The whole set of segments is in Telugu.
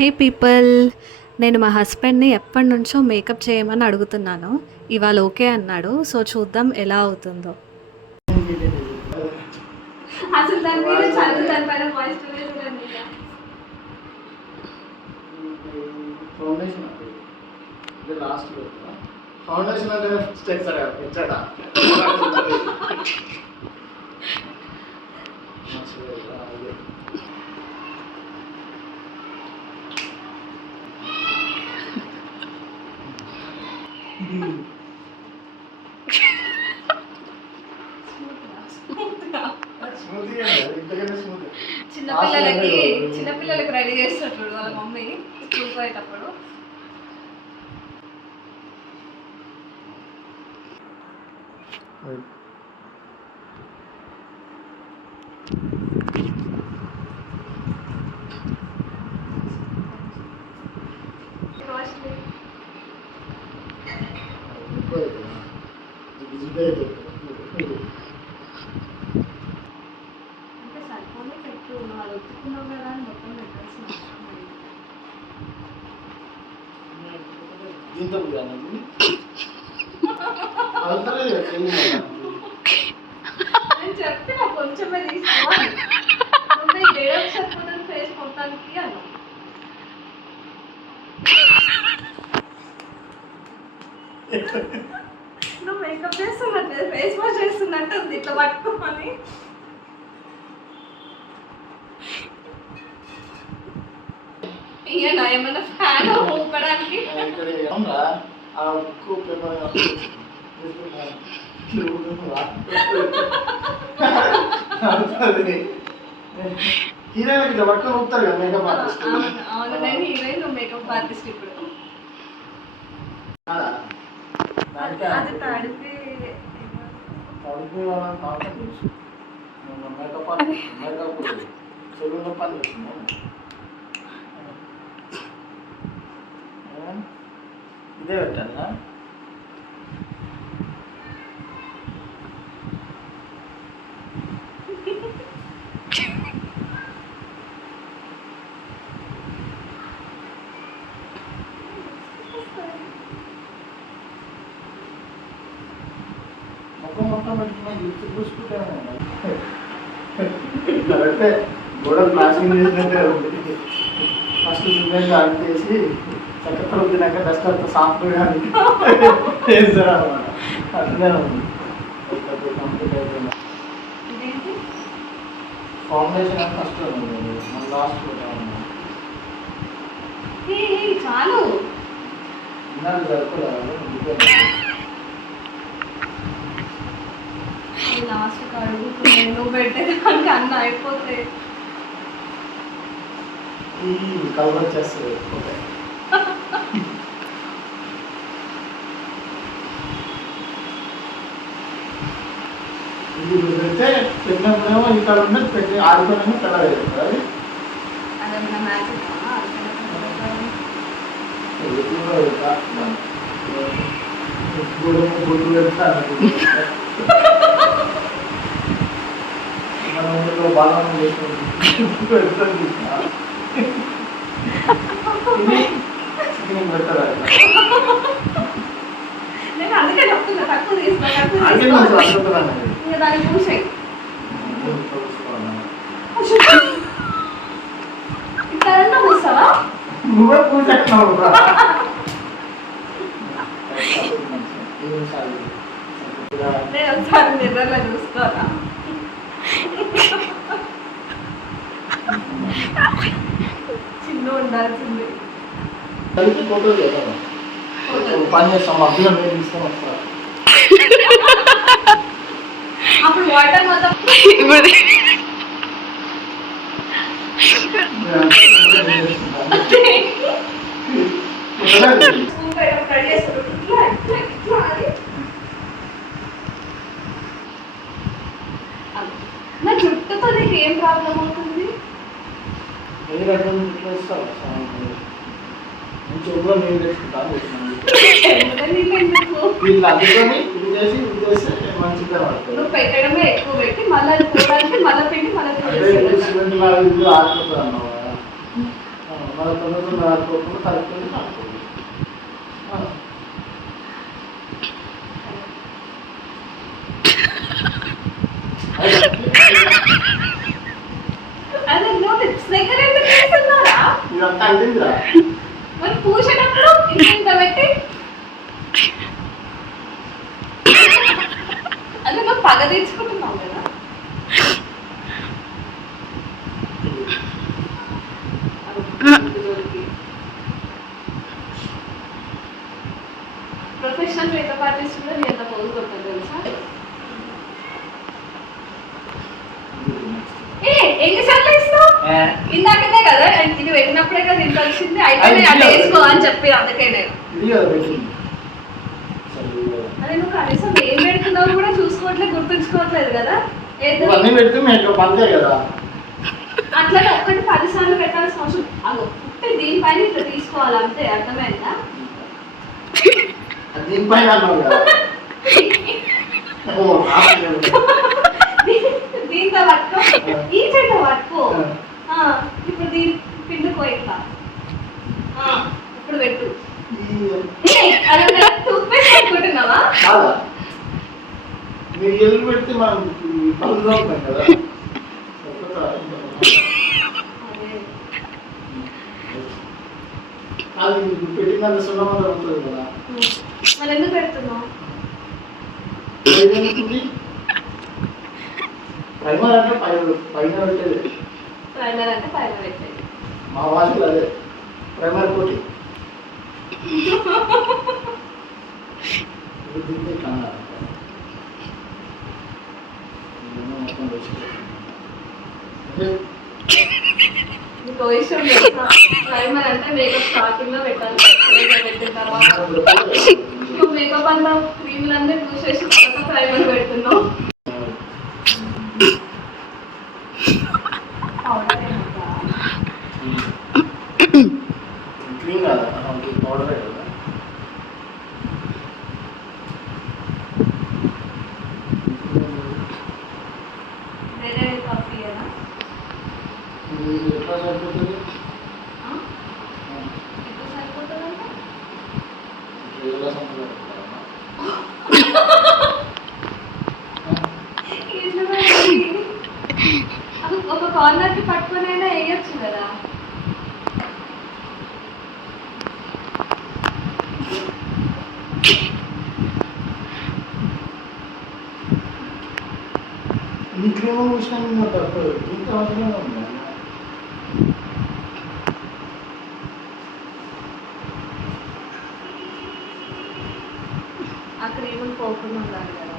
హే పీపుల్, నేను మా హస్బెండ్ని ఎప్పటి నుంచో మేకప్ చేయమని అడుగుతున్నాను. ఇవాళ ఓకే అన్నాడు. సో చూద్దాం ఎలా అవుతుందో. అసలు దాని మీద చదువు దానిపైన వాయిస్ ఫౌండేషన్ అంటే ఫస్ట్ ఎక్సరా వచ్చాడా చిన్నపిల్లలకి రెడీ చేస్తారు వాళ్ళ మమ్మీ స్కూల్ పోయేటప్పుడు. అంటే సరిపోలే పెట్టు, వాళ్ళు ఒత్తుకున్నావు కదా అని మొత్తం పెట్టాల్సిన అవసరం లేదు. దీంతో నేను చెప్పిన కొంచెమే తీసుకోవాలి, సరిపోతుంది ఫేస్ మొత్తానికి అన్నా. నువ్వు మేకప్ చేస్తున్నట్లేదు, ఫేస్ వాష్ చేస్తున్నట్టు ఉంది ఇట్లా పట్టుకోమని. ఇయ్యనా ఏమన్నా ఫ్యాన్ ఊపడానికి? హీరోయిన్ ఇట్లా పట్టుకొని ఊపుతారు కదా మేకప్ ఆర్టిస్ట్. అవును, నేను హీరోయిన్, నువ్వు మేకప్ ఆర్టిస్ట్. ఇప్పుడు అది తడిపి మేకప్ మేకప్ చెరువులో పని చేస్తున్నాను. ఇదే పెట్టాలా? మొత్తం పెట్టుకున్నా లిప్స్టిక్ పూసుకుంటాను. కరెక్టే, గోడలు ప్లాస్టింగ్ చేసినట్టే ఉంది. ఫస్ట్ సిమెంట్ ఆన్ చేసి చక్కగా తినాక డస్ట్ అంతా సాఫ్ట్గా చేస్తారు అనమాట. అట్లనే ఉంది. కంప్లీట్ అయిపోయింది. ఫౌండేషన్ అని ఫస్ట్ ఉంది, మన లాస్ట్ చాలు ఇన్నాళ్ళు జరుపుకోవాలి. లాస్ట్ అడుగుతుంది, నువ్వు పెట్టేదానికి అన్న అయిపోతే ఈ కలర్ వచ్చేస్తుంది. ఓకే, ఇది పెడితే పెట్టినప్పుడేమో ఈ కలర్ ఉన్నది పెట్టి ఆడుకోవడానికి కలర్ అవుతుంది. అది అదేమన్నా మ్యాజిక్ బొట్టు పెడతాను. మనం బాగా పెడతాను. పెడతారా? నేను అందుకే చెప్తున్నా, తక్కువ తీసుకున్నా దాన్ని చూసాయి. ఇక్కడ చూస్తావా? నువ్వే పూసేస్తున్నావు. నేను ఒకసారి నిద్రలో చూసుకోరా? చిన్న ఉండాల్సింది. పని చేస్తాం, అప్పుడు మేము తీసుకొని వస్తాం. అప్పుడు వాటర్ మొత్తం నా జుట్టుతో నీకు ఏం ప్రాబ్లం అవుతుంది? చెవులో నీళ్ళు వేసుకుంటాను. నువ్వు పెట్టడమే ఎక్కువ పెట్టి మళ్ళీ పోవడానికి మళ్ళీ పెట్టి మళ్ళీ మన 9 ఆడుకోకుండా కరెక్ట్ ఆడుకోండి. అదే నువ్వు లిప్స్ దగ్గర ఎందుకు చేస్తున్నారా? ఇదంతా అయిందిరా. మరి పూసేటప్పుడు ఇంత పెట్టి అదే నువ్వు పగ తీర్చుకుంటున్నావు కదా. ప్రొఫెషనల్ మేకప్ ఆర్టిస్ట్ కూడా నీ ఎంత పోజు కొట్టారు తెలుసా? ఎన్నిసార్లు ఇస్తావు? ఇందాకనే కదా ఇది పెట్టినప్పుడే కదా ఇంత వచ్చింది, అయితే అట్లా వేసుకో అని చెప్పి అందుకే నేను అదే నువ్వు కనీసం ఏం పెడుతున్నావు కూడా చూసుకోవట్లేదు, గుర్తుంచుకోవట్లేదు కదా. ఇవన్నీ పెడితే మేకప్ అంతే కదా. అట్లా ఒక్కటి 10 సార్లు పెట్టాల్సిన అవసరం అది ఒక్కటే దీనిపైన ఇట్లా తీసుకోవాలి అంతే. అర్థమైందా? దీనిపైన అన్నావు కదా. దీంతో పట్టుకో, ఈ చేత పట్టుకో. ఇప్పుడు దీని పిండుకో ఇట్లా. ఇప్పుడు పెట్టు. టూత్ పేస్ట్ పెట్టుకుంటున్నావా? మీరు ఎల్లు పెడితే మనం పనులు అవుతాం కదా. అది పెట్టినంత సున్నమంగా ఉంటుంది కదా. మరి ఎందుకు పెడుతున్నావు? ప్రైమర్ అంటే పైన పెట్టేది. ప్రైమర్ అంటే పైన పెట్టేది. మా వాసులు అదే ప్రైమర్ పోటీ. నీకు ఇష్టం ప్రైమర్ అంటే మేకప్ స్టార్టింగ్ లో పెట్టాలి. పెట్టిన తర్వాత నువ్వు మేకప్ అంతా క్రీమ్లన్నీ చూసేసి తర్వాత ప్రైమర్ పెడుతున్నావు. క్రీమ్ కాదా పౌడరే కదా. వేరే కాఫీ కదా ఎట్లా సరిపోతుంది? ఎప్పుడు సరిపోతుందంటే అది ఒక కార్నర్కి పట్టుకొని అయినా వేయచ్చు కదా. ఈ క్రీమ్ చూసినా తక్కువ దీంతో అవసరం ఉందా? ఆ క్రీములు పోకుండా ఉండాలి కదా.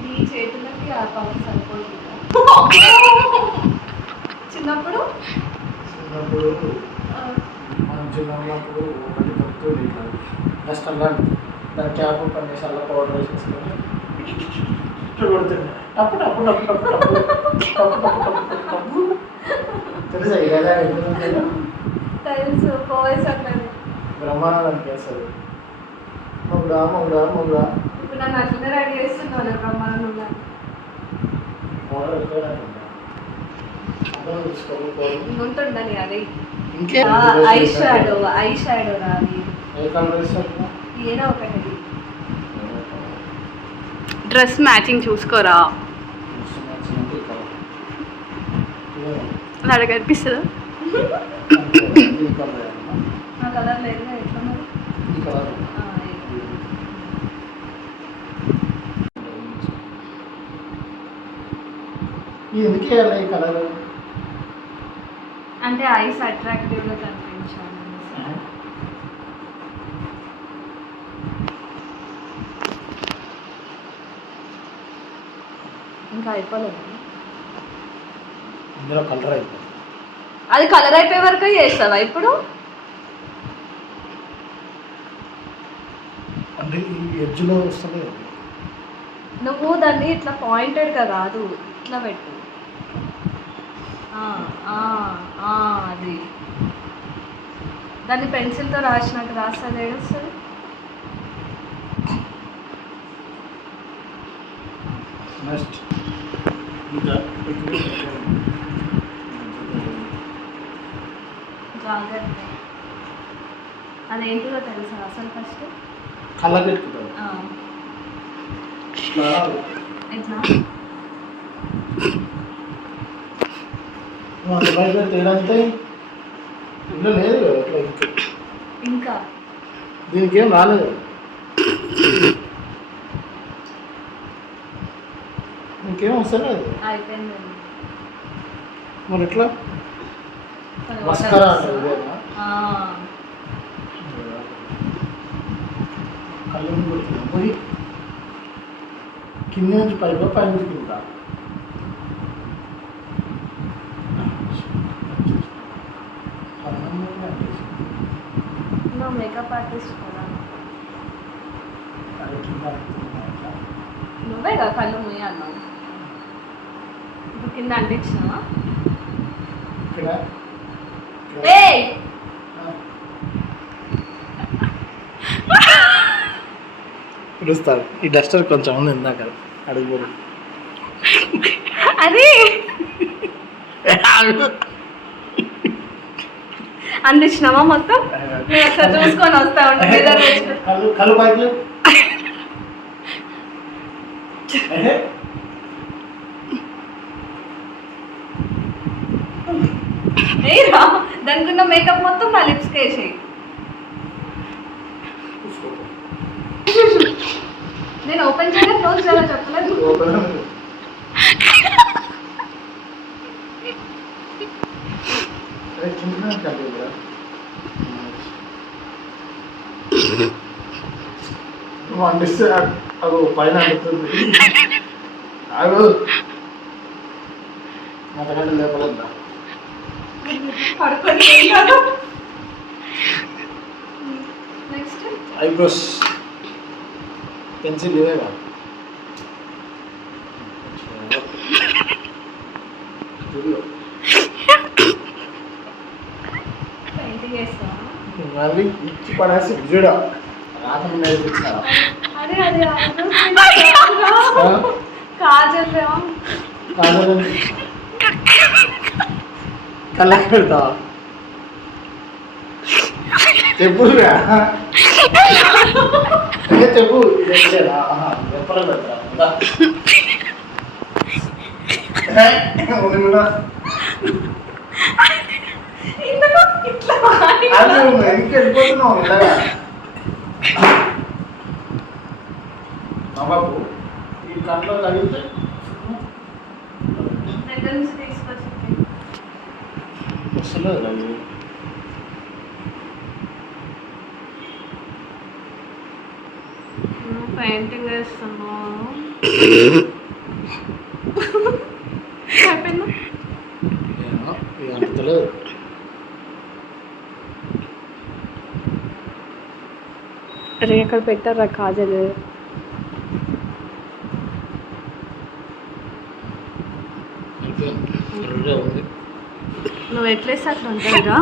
నీ చేతులకి ఆ పవర్ సరిపోతుంది. చిన్నప్పుడు మనం చిన్నప్పుడు ఒకటి దొరుకుతుంది ఇట్లా జస్ట్ అలా దాని క్యాప్ పనిచేసి అలా పౌడర్ వేసేసుకొని కొడుతుండే. అప్పుడు అప్పుడు అప్పుడు అప్పుడు అప్పుడు అప్పుడు తెలుసా ఇలా తెలుసు పోయేసి అట్లేదు. బ్రహ్మానందానికి వేస్తుంది మొగుడా మొగుడా మొగుడా. ఇప్పుడు నన్ను అట్లనే రెడీ చేస్తున్నాను బ్రహ్మానందంగా. పౌడర్ ఎక్కువ ఉంటుందని అది ఇంకే ఐ షాడో రాది ఏ కలర్ వేస్తారు? ఏదో ఒకటి డ్రెస్ మ్యాచింగ్ చూసుకోరా, అలా కనిపిస్తుందా? ఆ కలర్ లేదు ఎట్లా మరి? ఎందుకు వేయాలి ఈ కలర్? అంటే ఐస్ అట్రాక్టివ్గా కనిపించాలి. ఇంకా అయిపోలేదు. ఇందులో కలర్ అయిపోయింది. అది కలర్ అయిపోయే వరకు చేస్తావా ఇప్పుడు? అంటే ఈ ఎడ్జ్లో వస్తుంది. నువ్వు దాన్ని ఇట్లా పాయింటెడ్గా కాదు, ఇట్లా పెట్టు. అది దాన్ని పెన్సిల్తో రాసినట్టు రాస్తే అది ఏడుస్తుంది. నెక్స్ట్ ఇంకా జాగ్రత్త. అదేంటిదో తెలుసా అసలు ఫస్ట్? కళ్ళ పెట్టుకుంటారు ఎట్లా? బయట తేడంతే ఇంట్లో లేదు కదా ఎట్లా ఇంకా దీనికి ఏం రాలేదు. ఇంకేం వస్తలేదు. అయిపోయిందండి. మరి ఎట్లా కొన్ని మస్కరా వాటర్ అంటే ఇదేనా? కళ్ళు కొడుతున్నా పోయి కింద నుంచి పైగా పై నుంచి కింద నువ్వు మేకప్ ఆర్టిస్ట్ కదా, నువ్వేగా కళ్ళు మూయ అన్నావు. ఇప్పుడు కింద అంటించినావా? ఇక్కడ ఏయ్ పిలుస్తారు. ఈ డస్టర్ కొంచెం ఉంది ఇందాక అడుగుపోదు. అది అందించినావా మొత్తం? నేను ఒకసారి చూసుకొని వస్తా ఉంటాను. కళ్ళు కళ్ళు పైకి ఏరా దానికి ఉన్న మేకప్ మొత్తం నా లిప్స్కి వేసేయి. నేను ఓపెన్ చేయడం క్లోజ్ చేయాలో చెప్పలేదు. నువ్వు అందిస్తే అది పైన అంటుతుంది. ఆగు అంతకంటే లేపలేదా? పడుకొని నెక్స్ట్ ఐబ్రోస్ పెన్సిల్ ఇవేగా పెయింటింగ్ వేస్తావా? మళ్ళీ ఇచ్చి పడేసి చూడ రాత్రి నేర్పించారా? అరే అదే కాజల్ కాదు కళ్ళకి పెడతా చెప్పు చెప్పు ఎప్పుడు పెడతా ఇంక వెళ్ళిపోతున్నావు ఇలాగా బాబు ఈ కళ్ళలో తగిలితే దగ్గర నుంచి తీసుకొచ్చి వస్తలేదు అది పెయింటింగ్ వేస్తాను. ఇది అంతలేదు. అరే అక్కడ పెట్టారా కాజల్? ఉంది నువ్వు ఎట్లేస్తే అట్లా ఉంటుందిరా.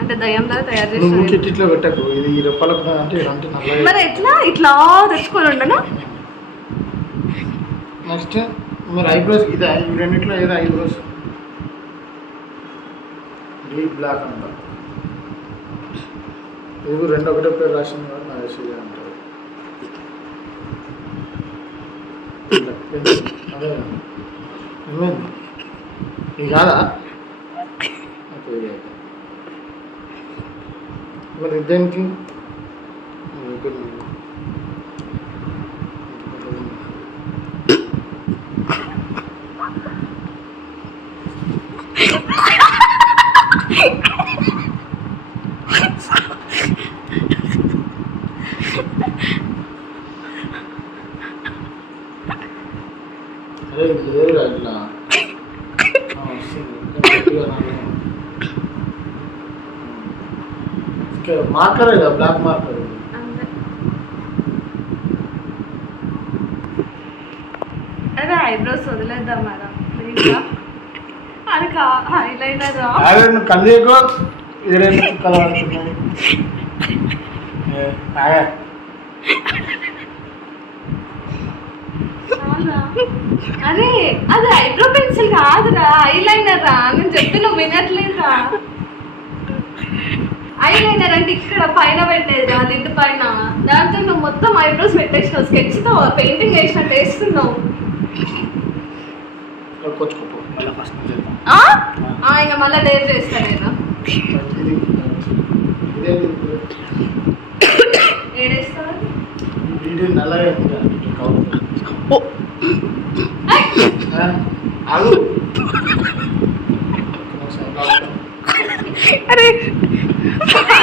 అంటే దయ్యంలా తయారు నువ్వు చేస్తాను. ఇట్లా పెట్టకు. ఇది ఈ రూపాయలకు అంటే ఇలాంటి నల్ల. మరి ఎట్లా ఇట్లా తెచ్చుకొని ఉండను? నెక్స్ట్ మరి ఐబ్రోస్ ఇది ఈ రెండిట్లో ఏదో ఐబ్రోస్ డీప్ బ్లాక్ అంట. ఇది రెండు ఒకటే పేరు రాసింది కాబట్టి నా వేసేది అంటారు. అదే ఏమైంది ఇది కాదా? మరి దేనికి అరే లేదు అట్లా మార్కర్ కదా బ్లాక్ మార్కర్. అరే ఐబ్రోస్ వదిలేద్దాం మేడం ప్లీజ్. అది హైలైటర్ అదే నువ్వు కళ్ళేకో ఇది రెండు చుక్కలు పడుతున్నాయి. అవునా? అరే అది ఐబ్రో పెన్సిల్ కాదురా, ఐలైనర్ రా. నేను చెప్తే నువ్వు వినట్లేదురా. ఐలైనర్ అంటే ఇక్కడ పైన పెట్టేదిరా, లిడ్ పైన. దాంతో నువ్వు మొత్తం ఐబ్రోస్ పెట్టేసినావు, స్కెచ్ తో పెయింటింగ్ వేసినట్టు వేస్తున్నావు. కొచ్చుకోపో మళ్ళీ ఫస్ట్ చేద్దాం. ఇంకా మళ్ళీ డేర్ చేస్తా నేను. ఇదేంటి ఏడేస్తావా? వీడియో నల్లగా అదు అరే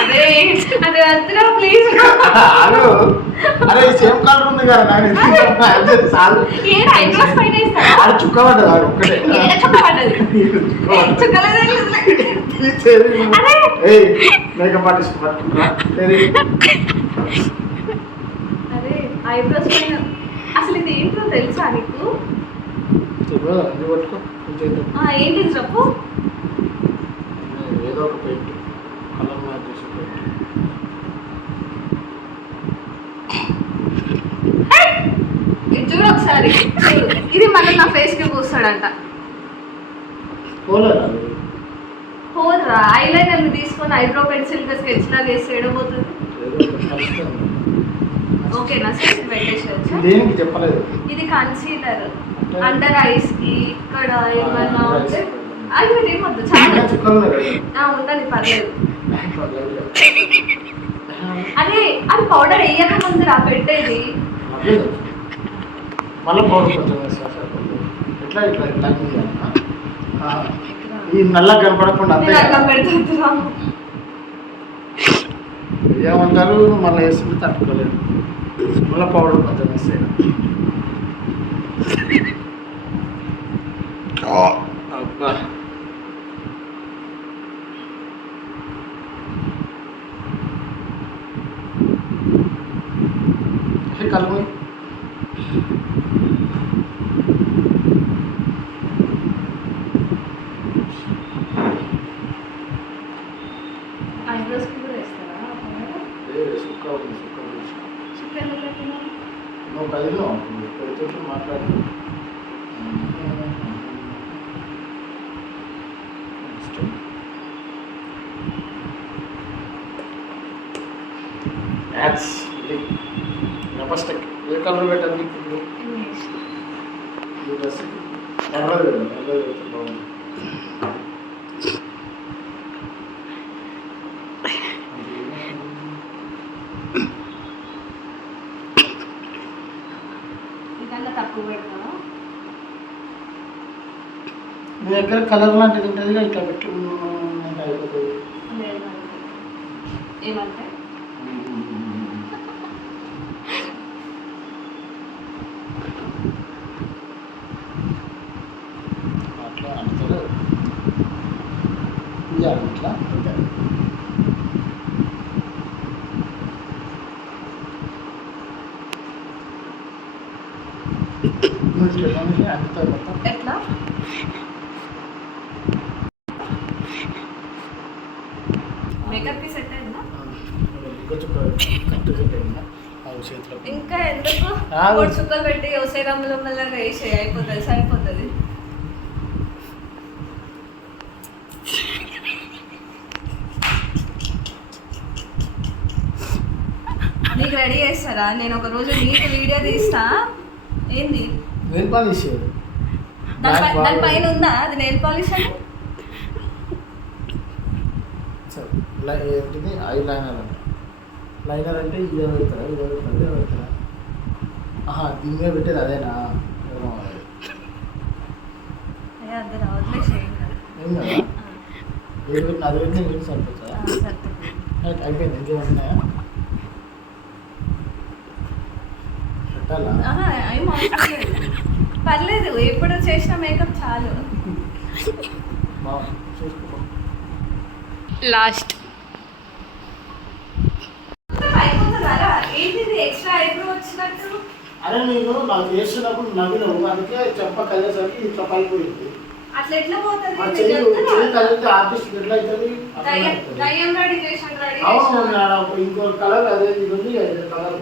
అరే అది వద్దురా ప్లీజ్. అరే సేమ్ కలర్ ఉంది కదా చాలు. ఏడు ఐబ్రోస్ పైన వేస్తావా? అది చుక్క పడ్డది అది ఒక్కటే. ఏడ చుక్క పడ్డది? చుక్కలేదే మేకప్ ఆర్టిస్ట్ పట్టుకున్నా. అరే ఐబ్రోస్ పైన అసలు ఇది ఏంటో తెలుసా నీకు? పట్టుకో ఏంటిది చెప్పు. ఏదో ఒక పెయింట్ కలర్ మ్యాచ్ చేసి ఇది చూడు ఒకసారి, ఇది మళ్ళీ నా ఫేస్ కి పూస్తాడంట. పోదురా, ఐలైనర్ తీసుకొని ఐబ్రో పెన్సిల్ గా స్కెచ్ లాగా వేసి ఏడబోతుంది. ఓకేనా స్కెచ్ పెట్టేసి దేనికి చెప్పలేదు. ఇది కన్సీలర్ అండర్ ఐస్ కి ఇక్కడ ఏమన్నా ఉంటే అది మీరు ఏమొద్దు చాలా ఉండని పర్లేదు. అదే అది పౌడర్ వేయక ముందు రా పెట్టేది. మళ్ళీ పౌడర్ కొంచెం ఎట్లా ఇట్లా ఇట్లా ఈ నల్ల కనపడకుండా అంతే పెడుతున్నా. ఏమంటారు మళ్ళీ వేసుకుంటే తట్టుకోలేదు. మళ్ళీ పౌడర్ కొంచెం వేసేయాలి. అబ్బా కలుపు ఐబ్రోస్ కూడా వేస్తారా? నువ్వు కదిలో పెడుతుంటే మాట్లాడు. ఫస్ట్ ఏ కలర్ పెట్టాలి నీకు? ఎర్రది ఎర్రది బాగుంది. తక్కువ పెడతావా? మీ దగ్గర కలర్ లాంటిది ఉంటుంది ఇట్లా పెట్టు అయిపోతుంది. ఏమంటే అట్లా అంటారు ఇట్లా ఎట్లా మేకప్ కి సెట్ అయిందా? ఇంకా ఎందుకు చుక్కలు పెట్టి ఒసే రంగుల మళ్ళీ వేసి అయిపోతుంది, సరిపోతుంది. నీకు రెడీ చేస్తారా? నేను ఒక రోజు నీకు వీడియో తీస్తా. ఏంది నెయిల్ పాలిష్? దానిపైన ఉందా అది నెయిల్ పాలిష్ అని? ఏంటిది ఐ లైనర్ అంటే లైనర్ అంటే ఇది పెడతారా ఇది పెడతారా ఇది పెడతారా? దీని మీద పెట్టేది అదేనా? ఏం కదా ఏది పెట్టిన అది పెట్టిన ఏం సరిపోతుందా? అయిపోయింది. ఇంకేమన్నాయా పెట్టాలా? పర్లేదు, ఎప్పుడు చేసిన మేకప్ చాలు. చూసుకో లాస్ట్ ఏంటిది ఎక్స్ట్రా ఐబ్రో వచ్చినట్టు? అరే నేను నాకు చేస్తున్నప్పుడు నవ్వినవు, అందుకే చెప్ప కలిగేసరికి ఇట్లా పైపోయింది. అట్లా ఎట్లా పోతుంది? ఆర్టిస్ట్ ఎట్లా అవుతుంది? దయ్యం రెడీ చేసాడు. అవును ఇంకో కలర్ అదే ఇది ఉంది కలర్.